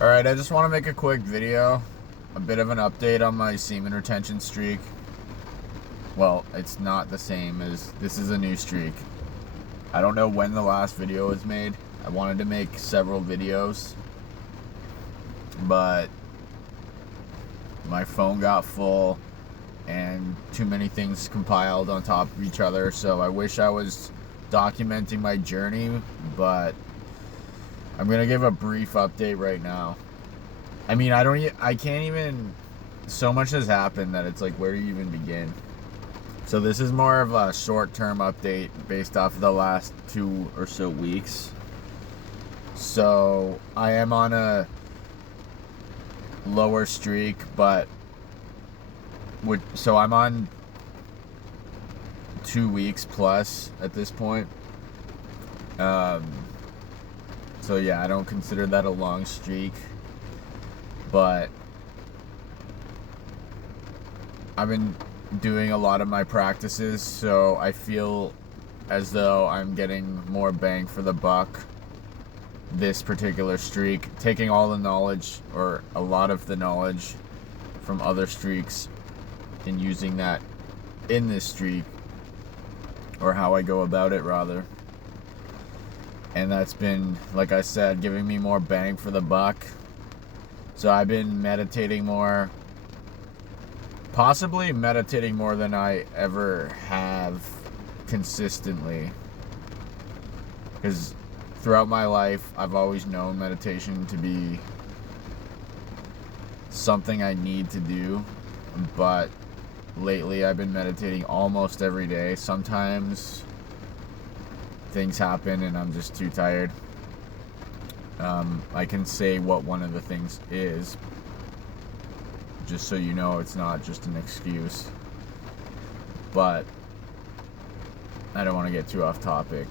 Alright, I just want to make a quick video, a bit of an update on my semen retention streak. Well, it's not the same as, this is a new streak. I don't know when the last video was made. I wanted to make several videos, but my phone got full and too many things compiled on top of each other, so I wish I was documenting my journey, but I'm gonna give a brief update right now. I mean, I can't even, so much has happened that it's like, where do you even begin? So this is more of a short-term update based off of the last 2 or so weeks. So I am on a lower streak, but so I'm on 2 weeks plus at this point. So yeah, I don't consider that a long streak, but I've been doing a lot of my practices, so I feel as though I'm getting more bang for the buck this particular streak, taking all the knowledge, or a lot of the knowledge from other streaks, and using that in this streak, or how I go about it rather. And that's been, like I said, giving me more bang for the buck. So I've been meditating more, possibly meditating more than I ever have consistently, because throughout my life I've always known meditation to be something I need to do, but lately I've been meditating almost every day. Sometimes things happen and I'm just too tired. I can say what one of the things is, just so you know it's not just an excuse, but I don't want to get too off topic.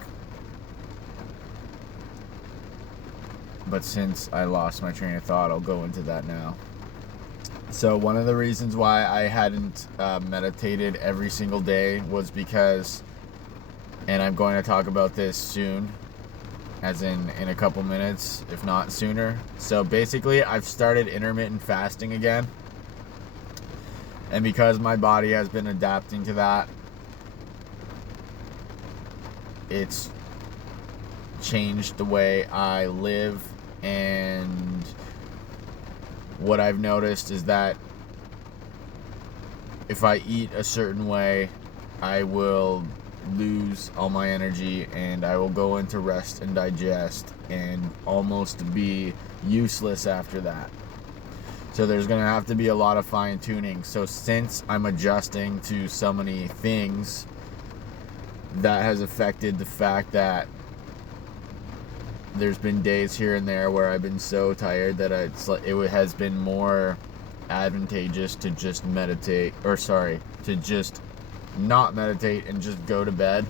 But since I lost my train of thought, I'll go into that now. So one of the reasons why I hadn't meditated every single day was because, and I'm going to talk about this soon, as in a couple minutes, if not sooner. So basically, I've started intermittent fasting again. And because my body has been adapting to that, it's changed the way I live. And what I've noticed is that if I eat a certain way, I will lose all my energy and I will go into rest and digest and almost be useless after that. So there's going to have to be a lot of fine-tuning. So since I'm adjusting to so many things, that has affected the fact that there's been days here and there where I've been so tired that it has been more advantageous to just meditate, or sorry, to just not meditate and just go to bed,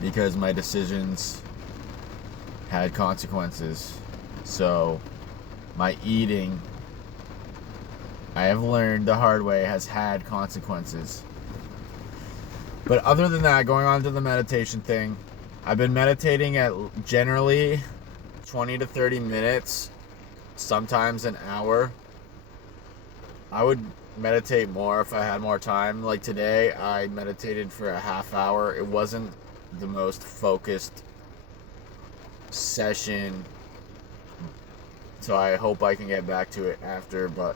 because my decisions had consequences. So my eating, I have learned the hard way, has had consequences. But other than that, going on to the meditation thing, I've been meditating at generally 20 to 30 minutes, sometimes an hour. I would meditate more if I had more time. Like today, I meditated for a half hour. It wasn't the most focused session, so I hope I can get back to it after, but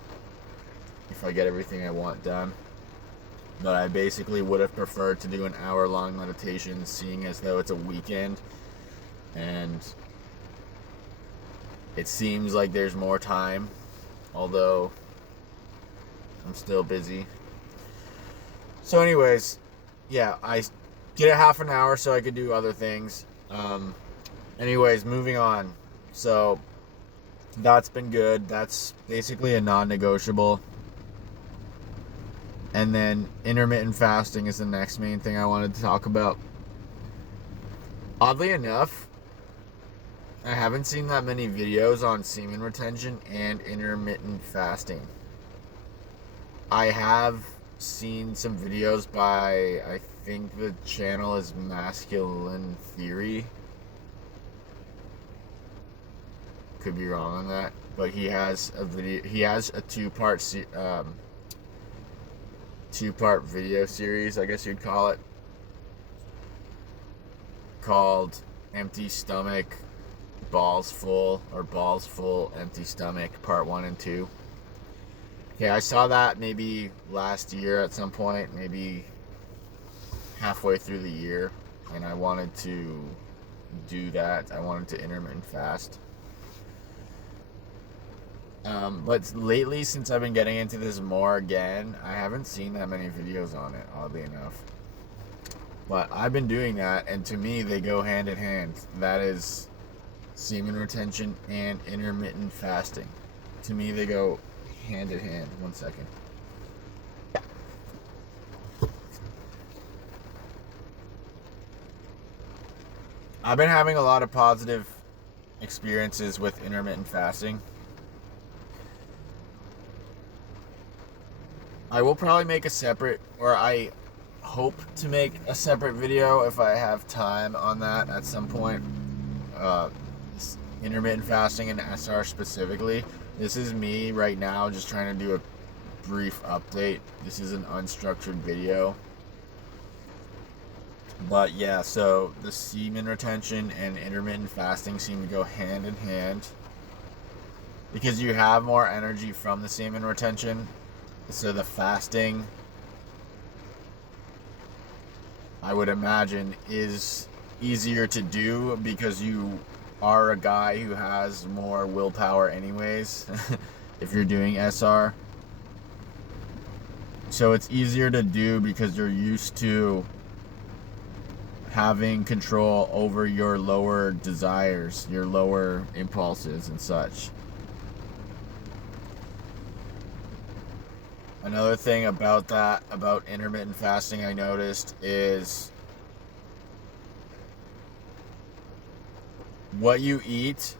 if I get everything I want done. But I basically would have preferred to do an hour-long meditation, seeing as though it's a weekend, and it seems like there's more time, although I'm still busy. So anyways, yeah, I get a half an hour so I could do other things. Anyways, moving on. So that's been good. That's basically a non-negotiable. And then intermittent fasting is the next main thing I wanted to talk about. Oddly enough, I haven't seen that many videos on semen retention and intermittent fasting. I have seen some videos by, I think the channel is Masculine Theory. could be wrong on that, but he has a video. He has a two-part video series, I guess you'd call it, called Empty Stomach, Balls Full, or Balls Full, Empty Stomach, Part 1 and 2. Okay, I saw that maybe last year at some point, maybe halfway through the year, and I wanted to do that. I wanted to intermittent fast. But lately, since I've been getting into this more again, I haven't seen that many videos on it, oddly enough. But I've been doing that, and to me, they go hand in hand. That is semen retention and intermittent fasting. To me, they go hand in hand. 1 second. I've been having a lot of positive experiences with intermittent fasting. I will probably make a separate, or I hope to make a separate video if I have time on that at some point. Intermittent fasting and SR specifically. This is me right now just trying to do a brief update. This is an unstructured video. But yeah, so the semen retention and intermittent fasting seem to go hand in hand because you have more energy from the semen retention. So the fasting, I would imagine, is easier to do because you are a guy who has more willpower anyways if you're doing SR. So it's easier to do because you're used to having control over your lower desires, your lower impulses and such. Another thing about that, about intermittent fasting, I noticed is what you eat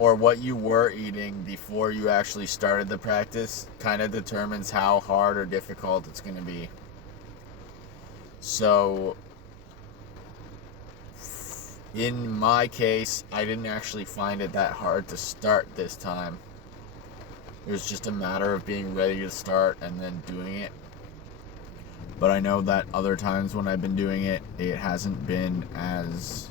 or what you were eating before you actually started the practice kind of determines how hard or difficult it's going to be. So in my case, I didn't actually find it that hard to start this time. It was just a matter of being ready to start and then doing it. But I know that other times when I've been doing it, it hasn't been as...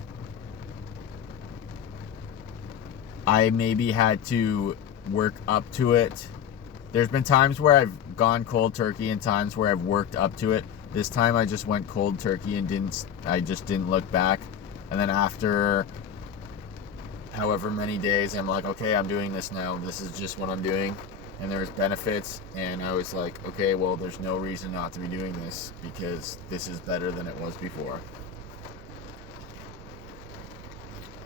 I maybe had to work up to it. There's been times where I've gone cold turkey and times where I've worked up to it. This time I just went cold turkey and I just didn't look back. And then after however many days, I'm like, okay, I'm doing this now. This is just what I'm doing. And there's benefits. And I was like, okay, well, there's no reason not to be doing this because this is better than it was before.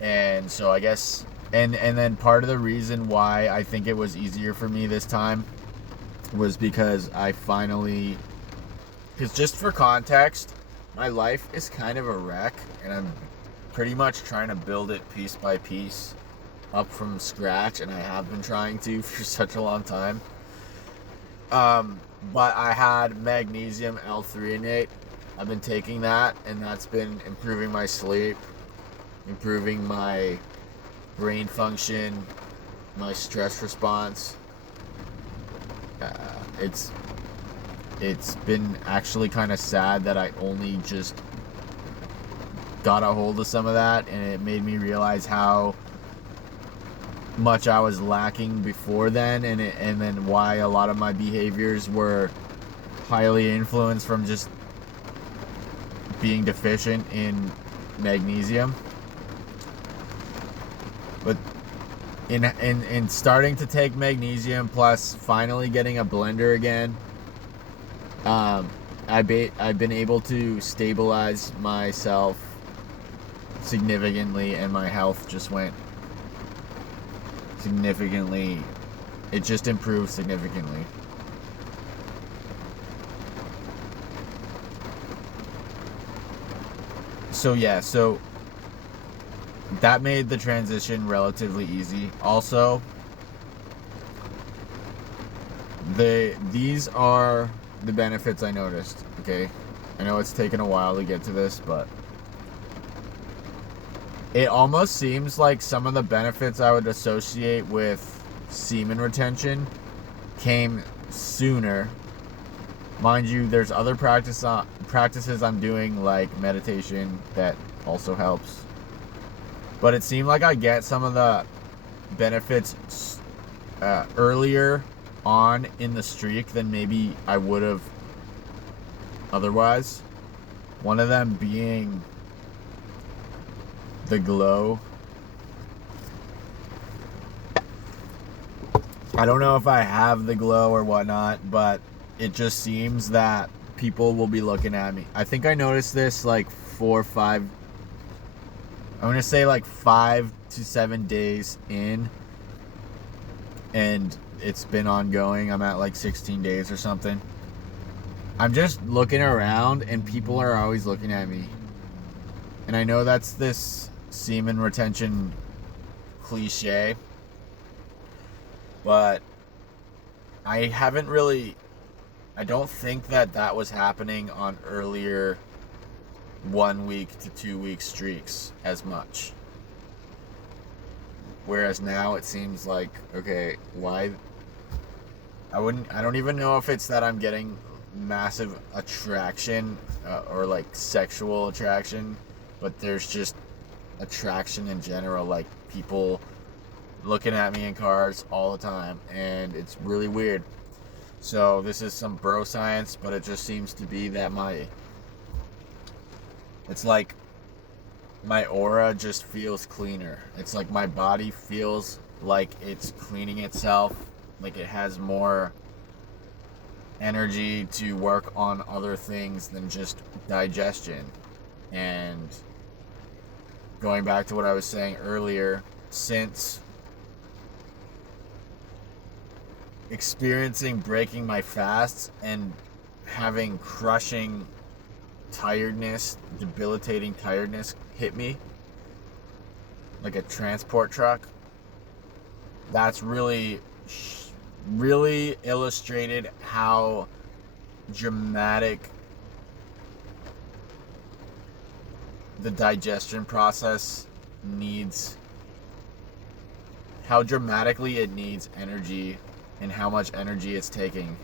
And so I guess, and then part of the reason why I think it was easier for me this time was because I finally, because just for context, my life is kind of a wreck and I'm pretty much trying to build it piece by piece up from scratch, and I have been trying to for such a long time. But I had magnesium L-threonate. I've been taking that, and that's been improving my sleep, improving my brain function, my stress response. It's been actually kind of sad that I only just got a hold of some of that, and it made me realize how much I was lacking before then, and then why a lot of my behaviors were highly influenced from just being deficient in magnesium. But in starting to take magnesium plus finally getting a blender again, I've been able to stabilize myself significantly, and my health just went significantly, it just improved significantly. So yeah, so that made the transition relatively easy. Also, these are the benefits I noticed, okay? I know it's taken a while to get to this, but It almost seems like some of the benefits I would associate with semen retention came sooner. Mind you, there's other practices I'm doing, like meditation, that also helps. But it seemed like I get some of the benefits earlier on in the streak than maybe I would have otherwise. One of them being the glow. I don't know if I have the glow or whatnot, but it just seems that people will be looking at me. I think I noticed this like 4 or 5, I'm going to say like 5 to 7 days in, and it's been ongoing. I'm at like 16 days or something. I'm just looking around and people are always looking at me. And I know that's this semen retention cliche, but I don't think that was happening on earlier 1 week to 2 week streaks as much. Whereas now it seems like, okay, why? I don't even know if it's that I'm getting massive attraction or like sexual attraction, but there's just attraction in general, like people looking at me in cars all the time, and it's really weird. So this is some bro science, but it just seems to be that it's like my aura just feels cleaner. It's like my body feels like it's cleaning itself, like it has more energy to work on other things than just digestion. And going back to what I was saying earlier, since experiencing breaking my fasts and having crushing tiredness, debilitating tiredness hit me like a transport truck, that's really illustrated how dramatic the digestion process needs, how dramatically it needs energy, and how much energy it's taking,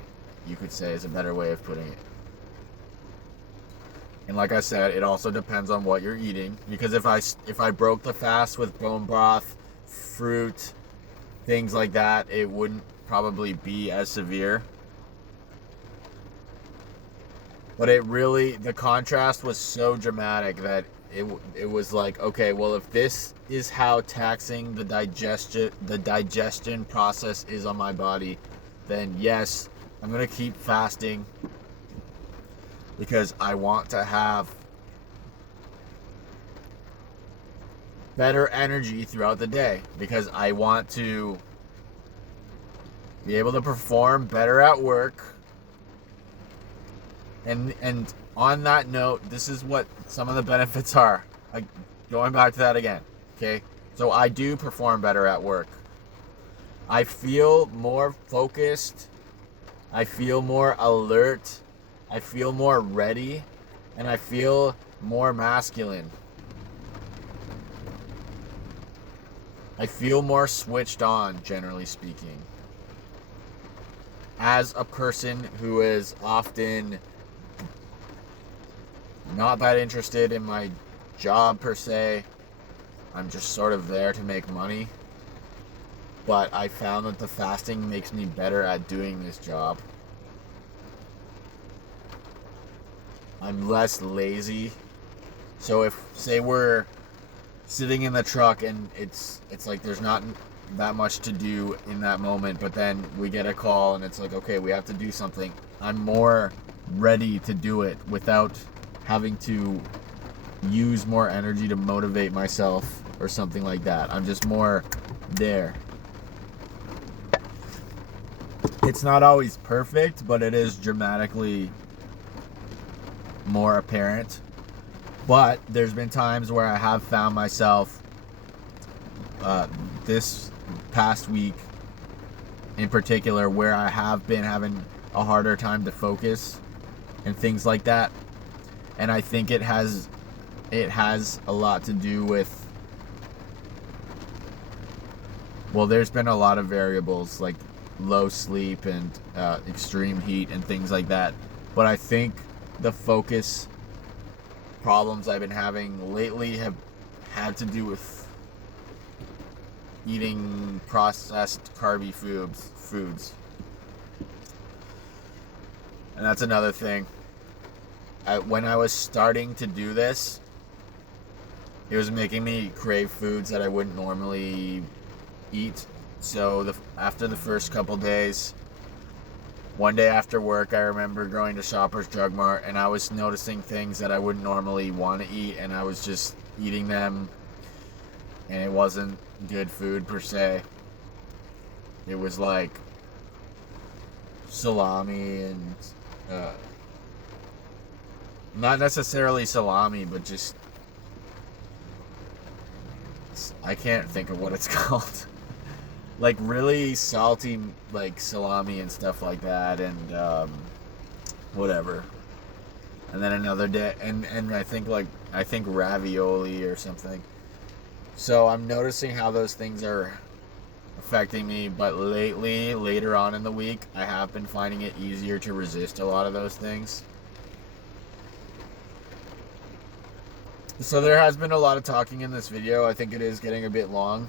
you could say, is a better way of putting it. And like I said, it also depends on what you're eating, because if I broke the fast with bone broth, fruit, things like that, it wouldn't probably be as severe. But the contrast was so dramatic that it was like, okay, well, if this is how taxing the digestion process is on my body, then yes, I'm gonna keep fasting, because I want to have better energy throughout the day, because I want to be able to perform better at work. And on that note, this is what some of the benefits are. Going back to that again, okay? So I do perform better at work. I feel more focused. I feel more alert. I feel more ready. And I feel more masculine. I feel more switched on, generally speaking. As a person who is often not that interested in my job per se, I'm just sort of there to make money. But I found that the fasting makes me better at doing this job. I'm less lazy. So if, say, we're sitting in the truck and it's like there's not that much to do in that moment, but then we get a call and it's like, okay, we have to do something, I'm more ready to do it without having to use more energy to motivate myself or something like that. I'm just more there. It's not always perfect, but it is dramatically more apparent. But there's been times where I have found myself this past week in particular, where I have been having a harder time to focus and things like that. And I think it has a lot to do with well, there's been a lot of variables like low sleep and extreme heat and things like that. But I think the focus problems I've been having lately have had to do with eating processed carby foods. And that's another thing. When I was starting to do this, it was making me crave foods that I wouldn't normally eat. So after the first couple days, one day after work, I remember going to Shoppers Drug Mart, and I was noticing things that I wouldn't normally want to eat, and I was just eating them, and it wasn't good food per se. It was like salami and not necessarily salami, but just I can't think of what it's called. Like really salty, like salami and stuff like that, and whatever. And then another day, and I think ravioli or something. So I'm noticing how those things are affecting me, but later on in the week, I have been finding it easier to resist a lot of those things. So there has been a lot of talking in this video. I think it is getting a bit long.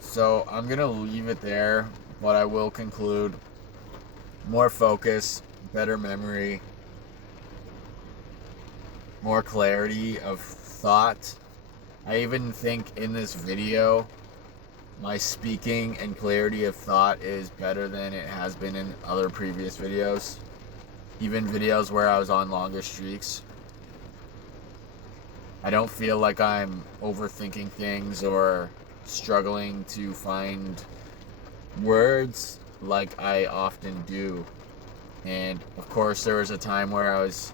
So I'm going to leave it there, but I will conclude more focus, better memory, more clarity of thought. I even think in this video, my speaking and clarity of thought is better than it has been in other previous videos. Even videos where I was on longer streaks. I don't feel like I'm overthinking things or struggling to find words like I often do. And of course there was a time where I was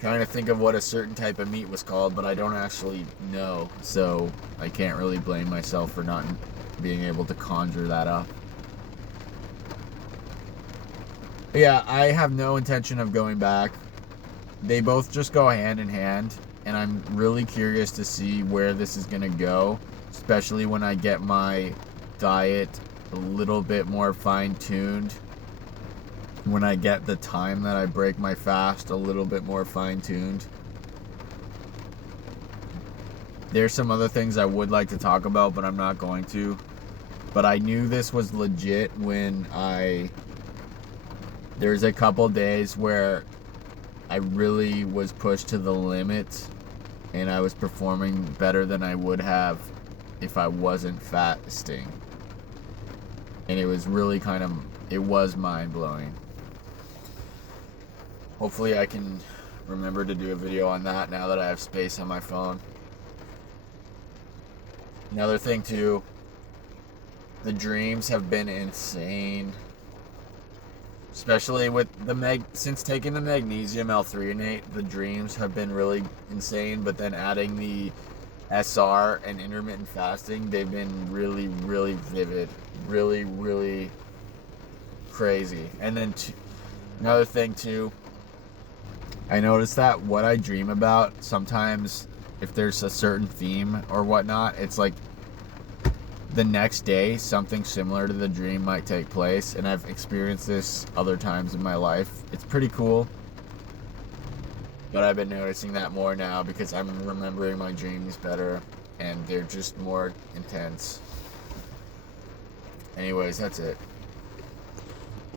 trying to think of what a certain type of meat was called, but I don't actually know, so I can't really blame myself for not being able to conjure that up. But yeah, I have no intention of going back. They both just go hand in hand, and I'm really curious to see where this is going to go, especially when I get my diet a little bit more fine-tuned, when I get the time that I break my fast a little bit more fine-tuned. There's some other things I would like to talk about, but I'm not going to. But I knew this was legit when there's a couple days where I really was pushed to the limit, and I was performing better than I would have if I wasn't fasting. And it was really it was mind-blowing. Hopefully I can remember to do a video on that now that I have space on my phone. Another thing too, the dreams have been insane. Especially with since taking the magnesium L-threonate, the dreams have been really insane, but then adding the SR and intermittent fasting, they've been really, really vivid. Really, really crazy. And then another thing too, I noticed that what I dream about, sometimes if there's a certain theme or whatnot, it's like the next day something similar to the dream might take place, and I've experienced this other times in my life. It's pretty cool, but I've been noticing that more now because I'm remembering my dreams better and they're just more intense. Anyways, that's it.